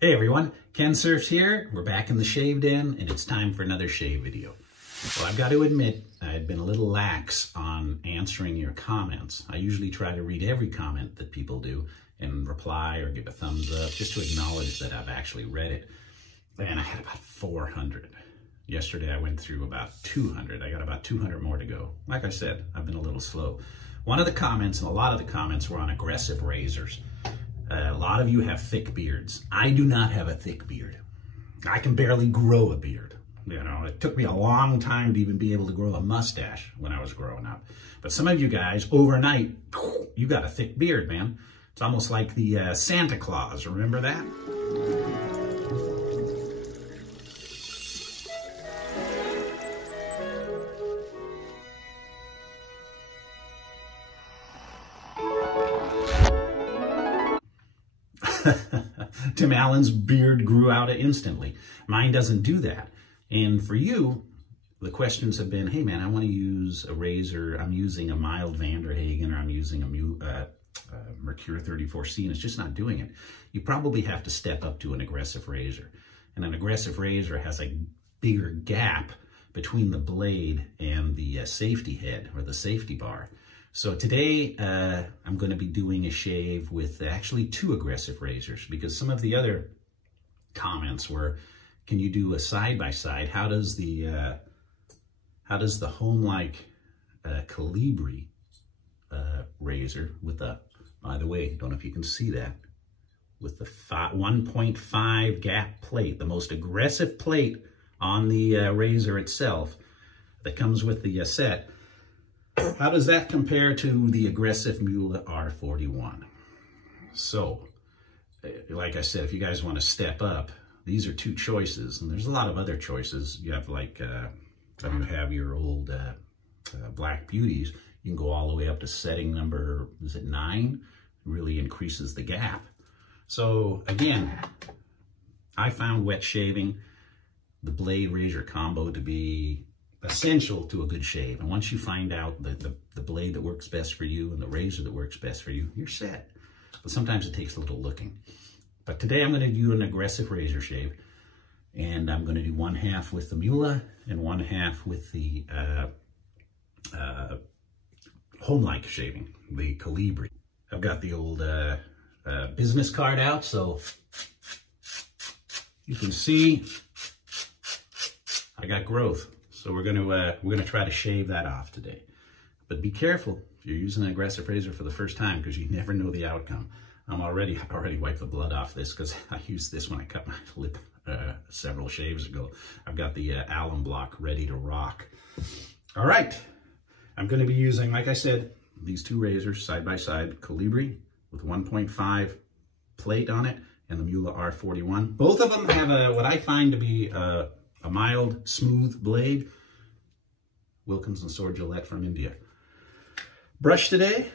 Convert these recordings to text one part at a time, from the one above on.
Hey everyone, Kensurfs here. We're back in the shave den and it's time for another shave video. Well, I've got to admit, I'd been a little lax on answering your comments. I usually try to read every comment that people do and reply or give a thumbs up just to acknowledge that I've actually read it. And I had about 400. Yesterday I went through about 200. I got about 200 more to go. Like I said, I've been a little slow. One of the comments, and a lot of the comments, were on aggressive razors. A lot of you have thick beards. I do not have a thick beard. I can barely grow a beard. You know, it took me a long time to even be able to grow a mustache when I was growing up. But some of you guys, overnight, you got a thick beard, man. It's almost like the Santa Claus. Remember that? Tim Allen's beard grew out instantly. Mine doesn't do that. And for you, the questions have been, hey man, I want to use a razor. I'm using a mild Vanderhagen, or I'm using a Muhle R41, and it's just not doing it. You probably have to step up to an aggressive razor. And an aggressive razor has a bigger gap between the blade and the safety head, or the safety bar. So today, I'm going to be doing a shave with actually two aggressive razors, because some of the other comments were, can you do a side-by-side? How does the Homelike Colibri razor with the, by the way, don't know if you can see that, with the 1.5 gap plate, the most aggressive plate on the razor itself that comes with the set. How does that compare to the aggressive Muhle R41? So, like I said, if you guys want to step up, these are two choices, and there's a lot of other choices. You have like, you have your old Black Beauties. You can go all the way up to setting number, is it 9? It really increases the gap. So again, I found wet shaving, the blade razor combo, to be essential to a good shave. And once you find out the blade that works best for you and the razor that works best for you, you're set. But sometimes it takes a little looking. But today I'm going to do an aggressive razor shave, and I'm going to do one half with the Muhle and one half with the Homelike Shaving, the Colibri. I've got the old business card out, so you can see I got growth. So we're gonna try to shave that off today. But be careful if you're using an aggressive razor for the first time, because you never know the outcome. I've already wiped the blood off this, because I used this when I cut my lip several shaves ago. I've got the alum block ready to rock. All right, I'm going to be using, like I said, these two razors side by side, Colibri with 1.5 plate on it, and the Muhle R41. Both of them have what I find to be a mild, smooth blade. Wilkinson Sword Gillette from India. Brush today,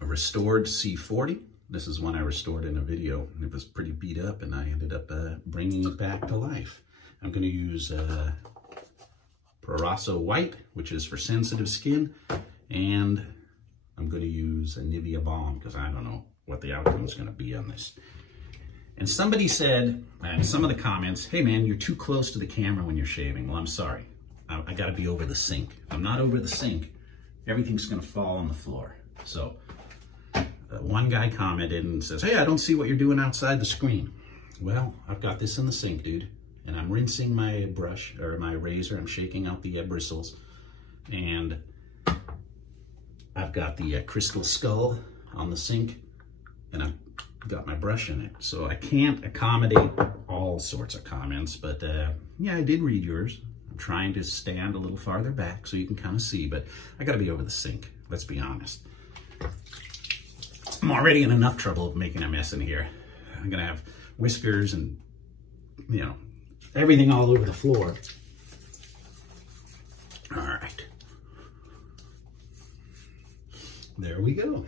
a restored C40. This is one I restored in a video. It was pretty beat up, and I ended up bringing it back to life. I'm going to use Proraso White, which is for sensitive skin, and I'm going to use a Nivea Balm, because I don't know what the outcome is going to be on this. And somebody said, in some of the comments, hey man, you're too close to the camera when you're shaving. Well, I'm sorry. I got to be over the sink. If I'm not over the sink, everything's going to fall on the floor. So one guy commented and says, hey, I don't see what you're doing outside the screen. Well, I've got this in the sink, dude. And I'm rinsing my brush, or my razor. I'm shaking out the bristles. And I've got the crystal skull on the sink. And I've got my brush in it. So I can't accommodate all sorts of comments, but yeah, I did read yours. I'm trying to stand a little farther back so you can kind of see, but I gotta be over the sink, let's be honest. I'm already in enough trouble of making a mess in here. I'm gonna have whiskers and, you know, everything all over the floor. All right. There we go.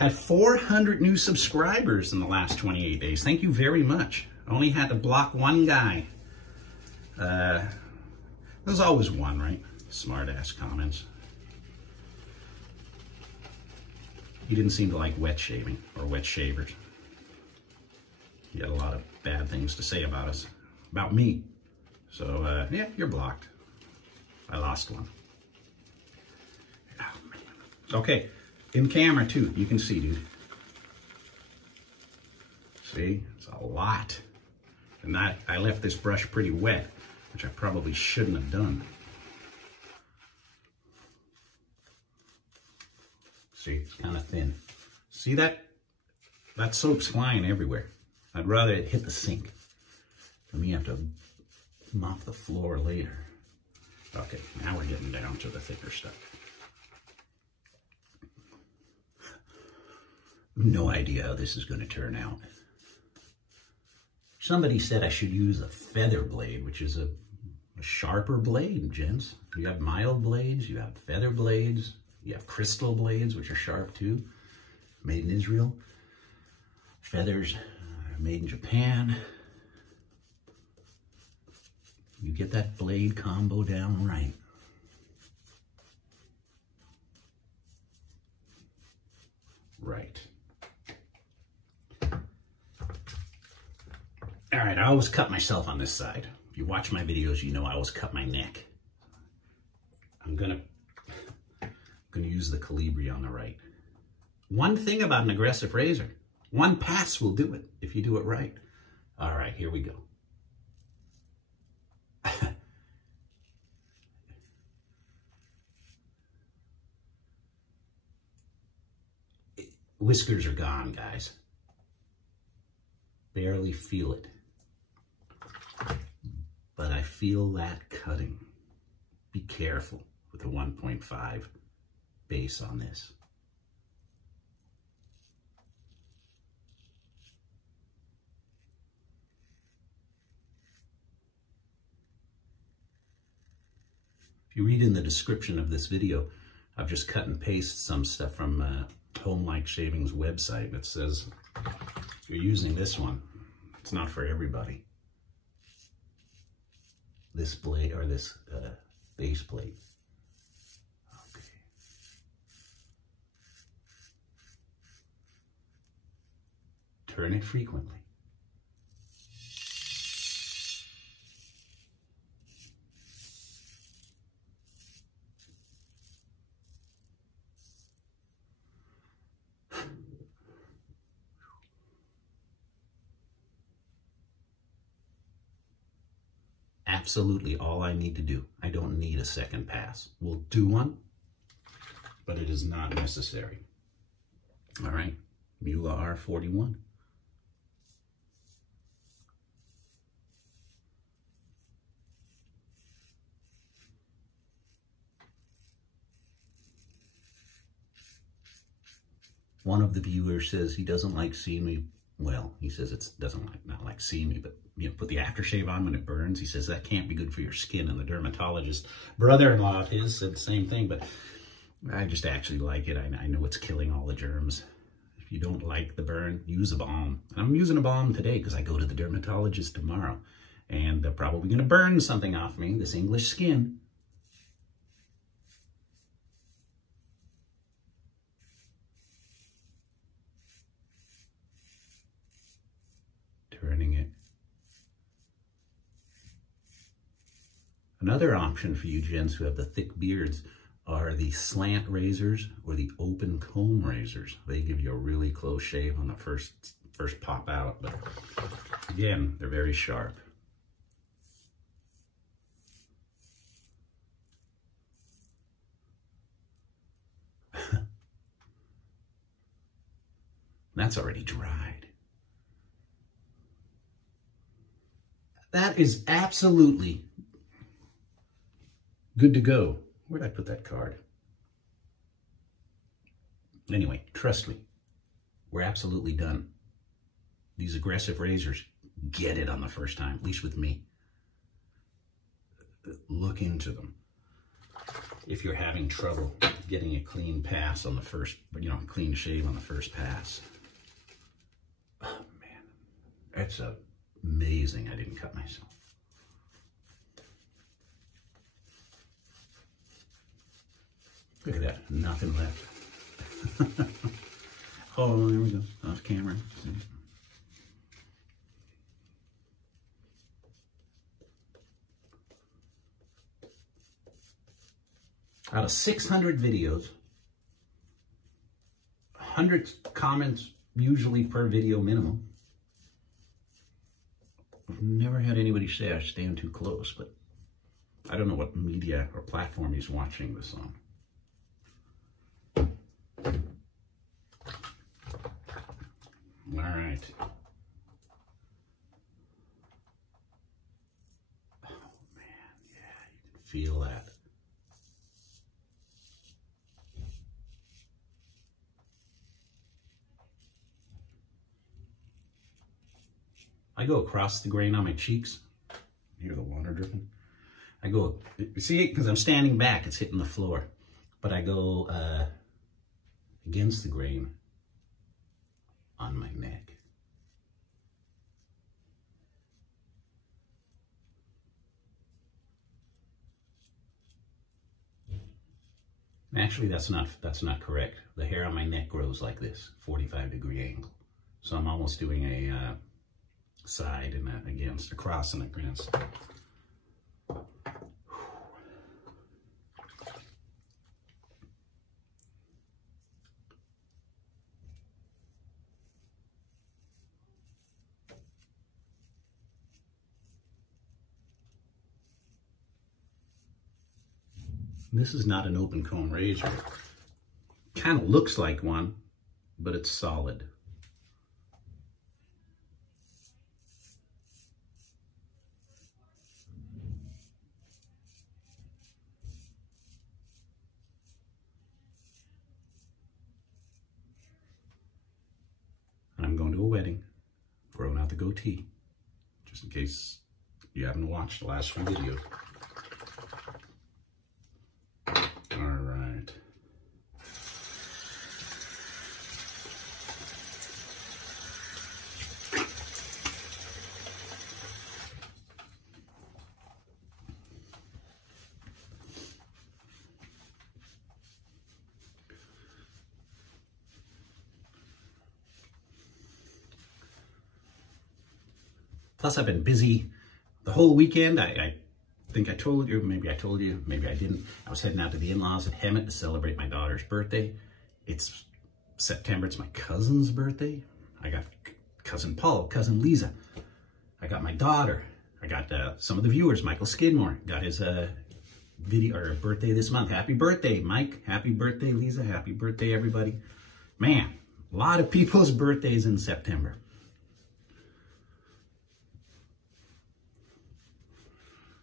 Had 400 new subscribers in the last 28 days. Thank you very much. I only had to block one guy. There's always one, right? Smart ass comments. He didn't seem to like wet shaving or wet shavers. He had a lot of bad things to say about us, about me. So, yeah, you're blocked. I lost one. Oh, man. Okay, in camera too, you can see, dude. See, it's a lot. And I left this brush pretty wet, which I probably shouldn't have done. See, it's kind of thin. See that? That soap's flying everywhere. I'd rather it hit the sink than me have to mop the floor later. Okay, now we're getting down to the thicker stuff. No idea how this is going to turn out. Somebody said I should use a feather blade, which is a sharper blade, gents. You have mild blades, you have feather blades, you have crystal blades, which are sharp too. Made in Israel. Feathers made in Japan. You get that blade combo down right. Right. All right, I always cut myself on this side. If you watch my videos, you know I always cut my neck. I'm gonna use the Colibri on the right. One thing about an aggressive razor, one pass will do it if you do it right. All right, here we go. Whiskers are gone, guys. Barely feel it. But I feel that cutting. Be careful with the 1.5 base on this. If you read in the description of this video, I've just cut and pasted some stuff from Homelike Shaving's website that says if you're using this one, it's not for everybody. This blade, or this base plate. Okay. Turn it frequently. Absolutely all I need to do. I don't need a second pass. We'll do one, but it is not necessary. All right, Muhle R41. One of the viewers says he doesn't like seeing me. Well, he says it doesn't not like seeing me, but you know, put the aftershave on when it burns. He says that can't be good for your skin. And the dermatologist brother-in-law of his said the same thing, but I just actually like it. I know it's killing all the germs. If you don't like the burn, use a balm. And I'm using a balm today because I go to the dermatologist tomorrow, and they're probably going to burn something off me, this English skin. Turning it. Another option for you gents who have the thick beards are the slant razors or the open comb razors. They give you a really close shave on the first pop out, but again, they're very sharp. That's already dried. That is absolutely good to go. Where'd I put that card? Anyway, trust me, we're absolutely done. These aggressive razors, get it on the first time, at least with me. Look into them. If you're having trouble getting a clean pass on the first, clean shave on the first pass. Oh man, that's amazing I didn't cut myself. Look at that, nothing left. Oh, there we go, off camera. See? Out of 600 videos, 100 comments usually per video minimum. I've never had anybody say I stand too close, but I don't know what media or platform he's watching this on. All right. Oh man, yeah, you can feel that. I go across the grain on my cheeks. Hear the water dripping? I go, see it? Because I'm standing back, it's hitting the floor. But I go against the grain on my neck. Actually, that's not correct. The hair on my neck grows like this, 45-degree angle. So I'm almost doing a side and against, across and against. This is not an open comb razor. Kind of looks like one, but it's solid. And I'm going to a wedding, growing out the goatee, just in case you haven't watched the last few videos. All right. Plus, I've been busy the whole weekend. I think I told you, maybe I told you, maybe I didn't. I was heading out to the in-laws at Hemet to celebrate my daughter's birthday. It's September, it's my cousin's birthday. I got cousin Paul, cousin Lisa. I got my daughter. I got some of the viewers, Michael Skidmore, got his video or birthday this month. Happy birthday, Mike. Happy birthday, Lisa. Happy birthday, everybody. Man, a lot of people's birthdays in September.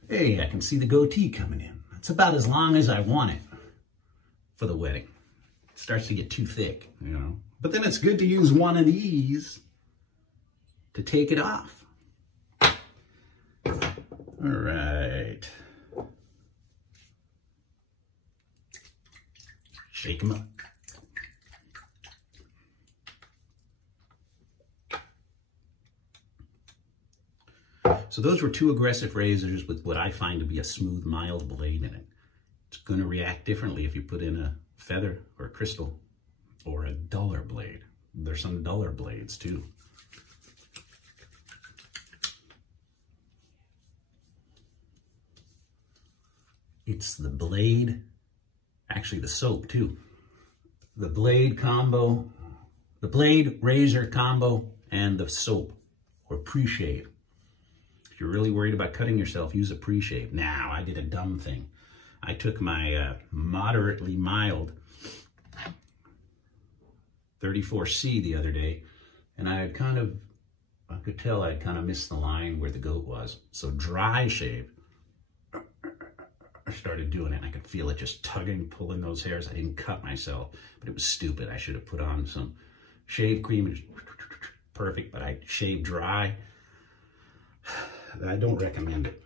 Hey, I can see the goatee coming in. It's about as long as I want it for the wedding. It starts to get too thick, you know. But then it's good to use one of these to take it off. All right. Shake them up. So those were two aggressive razors with what I find to be a smooth, mild blade in it. It's going to react differently if you put in a feather or a crystal or a duller blade. There's some duller blades too. It's the blade, actually the soap too. The blade combo, the blade razor combo and the soap or pre-shave. If you're really worried about cutting yourself, use a pre-shave. Now, I did a dumb thing. I took my moderately mild 34C the other day, and I could tell I'd kind of missed the line where the goat was. So dry shave, I started doing it, and I could feel it just tugging, pulling those hairs. I didn't cut myself, but it was stupid. I should have put on some shave cream, and just perfect, but I shaved dry. I don't recommend it.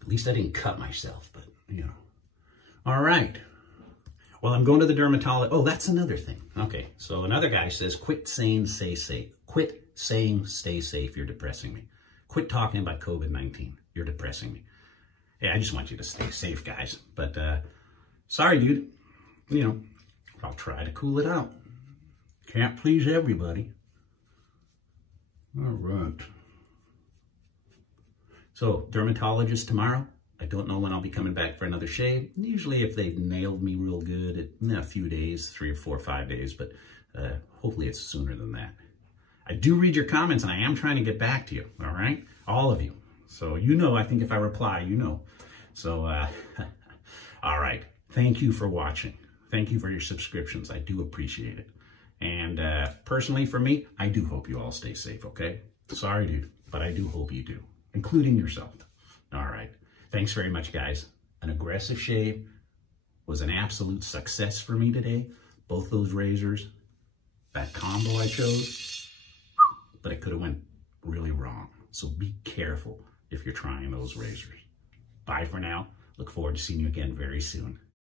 At least I didn't cut myself, but, you know. All right. Well, I'm going to the dermatologist. Oh, that's another thing. Okay, so another guy says, quit saying stay safe. Quit saying stay safe. You're depressing me. Quit talking about COVID-19. You're depressing me. Hey, I just want you to stay safe, guys. But sorry, dude. You know, I'll try to cool it out. Can't please everybody. All right. So, dermatologist tomorrow. I don't know when I'll be coming back for another shave. Usually if they've nailed me real good, in a few days, 3 or 4 or 5 days, but hopefully it's sooner than that. I do read your comments and I am trying to get back to you, all right? All of you. So you know, I think if I reply, you know. So, all right. Thank you for watching. Thank you for your subscriptions. I do appreciate it. And personally for me, I do hope you all stay safe, okay? Sorry, dude, but I do hope you do, including yourself. All right. Thanks very much, guys. An aggressive shave was an absolute success for me today. Both those razors, that combo I chose, but it could have went really wrong. So be careful if you're trying those razors. Bye for now. Look forward to seeing you again very soon.